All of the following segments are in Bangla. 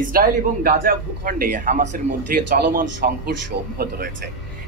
ইসরায়েল এবং গাজা ভূখণ্ডে হামাসের মধ্যে চলমান সংঘর্ষ অব্যাহত রয়েছে।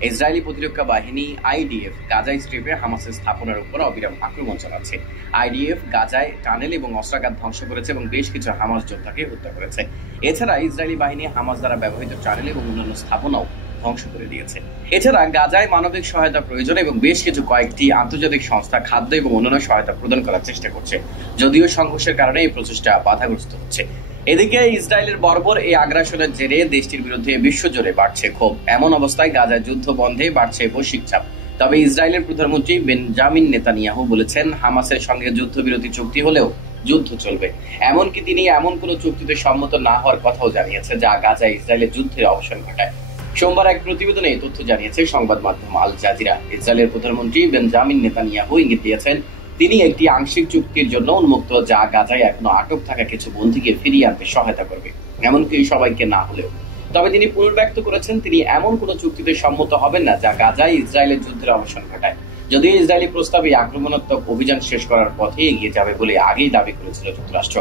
ইসরায়েলি প্রতিরক্ষা বাহিনী আইডিএফ গাজা স্ট্রিপে হামাসের স্থাপনার উপর অবিরাম আক্রমণ চালাচ্ছে। আইডিএফ গাজায় টানেল এবং অস্ত্রাগার ধ্বংস করেছে এবং বেশ কিছু হামাস যোদ্ধাকে হত্যা করেছে। এছাড়া ইসরায়েলি বাহিনী হামাস দ্বারা ব্যবহৃত টানেল এবং অন্যান্য স্থাপনাও ধ্বংস করে দিয়েছে। এছাড়া গাজায় মানবিক সহায়তা প্রয়োজন এবং বেশ কিছু কয়েকটি আন্তর্জাতিক সংস্থা খাদ্য এবং অন্যান্য সহায়তা প্রদান করার চেষ্টা করছে, যদিও সংঘর্ষের কারণে এই প্রচেষ্টা বাধাগ্রস্ত হচ্ছে। এদিকে ইসরায়েলের বর্বর এই আগ্রাসনের জেরে দেশটির বিরুদ্ধে বিশ্বজুড়ে বাড়ছে ক্ষোভ। এমন অবস্থায় গাজায় যুদ্ধ বন্ধে বাড়ছে বৈশ্বিক চাপ। তবে ইসরায়েলের প্রধানমন্ত্রী বেঞ্জামিন নেতানিয়াহু বলেছেন, হামাসের সঙ্গে যুদ্ধবিরতি চুক্তি হলেও যুদ্ধ চলবে। এমনকি তিনি এমন কোনো চুক্তিতে সম্মত না হওয়ার কথাও জানিয়েছে যা গাজায় ইসরায়েলের যুদ্ধের অবসান ঘটায়। সোমবার এক প্রতিবেদনে এই তথ্য জানিয়েছে সংবাদ মাধ্যম আল জাজিরা। ইসরায়েলের প্রধানমন্ত্রী বেঞ্জামিন নেতানিয়াহু ইঙ্গিত দিয়েছেন তিনি একটি আংশিক চুক্তির জন্য উন্মুক্ত, যা গাজায় এখনো আটক থাকা কিছু বন্দীকে ফিরিয়ে আনতে সহায়তা করবে, এমনকি সবাইকে না হলেও। তবে তিনি পুনর্ব্যক্ত করেছেন তিনি এমন কোনো চুক্তিতে সম্মত হবেন না যা গাজায় ইসরায়েলের যুদ্ধের অবসান ঘটায়। যদিও ইসরায়েলি প্রস্তাব এই আক্রমণাত্মক অভিযান শেষ করার পথে এগিয়ে যাবে বলে আগেই দাবি করেছিল যুক্তরাষ্ট্র।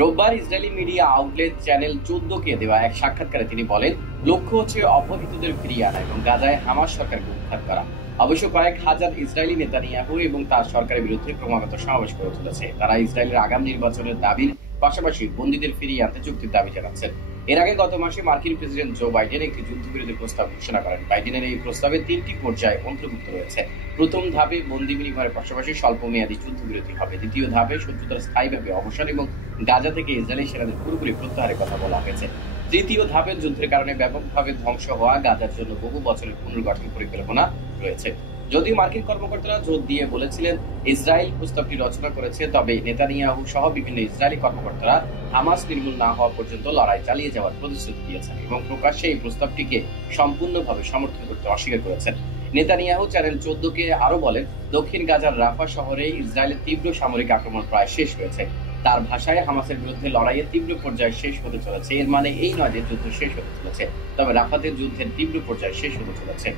রোববার ইসরায়েলি মিডিয়া আউটলেট চ্যানেল 14কে দেওয়া এক সাক্ষাৎকারে তিনি বলেন, লক্ষ্য হচ্ছে অপহৃতদের ফিরিয়ে আনা এবং গাজায় হামাস সরকারকে উৎখাত করা। অবশ্য কয়েক হাজার ইসরায়েলি নেতানিয়াহু এবং তার সরকারের বিরুদ্ধে ক্রমাগত সমাবেশ করে তুলেছে। তারা ইসরায়েলের আগামী নির্বাচনের দাবির পাশাপাশি বন্দীদের ফিরিয়ে আনতে চুক্তির দাবি জানাচ্ছেন। এর আগে গত মাসে মার্কিন প্রেসিডেন্ট জো বাইডেন একটি যুদ্ধবিরতি প্রস্তাব ঘোষণা করেন। বাইডেনের এই প্রস্তাবে 3টি পর্যায়ে অন্তর্ভুক্ত রয়েছে। প্রথম ধাপে বন্দী বিনিময়ের পাশাপাশি স্বল্পমেয়াদী যুদ্ধবিরতি হবে। দ্বিতীয় ধাপে শত্রুতার স্থায়ীভাবে অবসান এবং গাজা থেকে ইসরায়েলি সেনাদের পুরোপুরি প্রত্যাহারের কথা বলা হয়েছে। তৃতীয় ধাপে যুদ্ধের কারণে ব্যাপকভাবে ধ্বংস হওয়া গাজার জন্য বহু বছরের পুনর্গঠন পরিকল্পনা রয়েছে। যদিও মার্কিন কর্মকর্তারা জোর দিয়ে বলেছিলেন ইসরায়েল প্রস্তাবটি রচনা করেছে, তবে নেতানিয়াহু সহ বিভিন্ন ইসরায়েলি কর্মকর্তারা হামাস নির্মূল না হওয়া পর্যন্ত লড়াই চালিয়ে যাওয়ার প্রতিশ্রুতি দিয়েছেন এবং প্রকাশ্যে এই প্রস্তাবটিকে সম্পূর্ণভাবে সমর্থন করতে অস্বীকার করেছেন। নেতানিয়াহু চ্যানেল 14কে আরো বলেন, দক্ষিণ গাজার রাফা শহরে ইসরায়েলের তীব্র সামরিক আক্রমণ প্রায় শেষ হয়েছে। তার ভাষায়, হামাসের বিরুদ্ধে লড়াইয়ের তীব্র পর্যায়ে শেষ হতে চলেছে। এর মানে এই নয় যে যুদ্ধ শেষ হতে চলেছে, তবে রাফাতে যুদ্ধের তীব্র পর্যায়ে শেষ হতে চলেছে।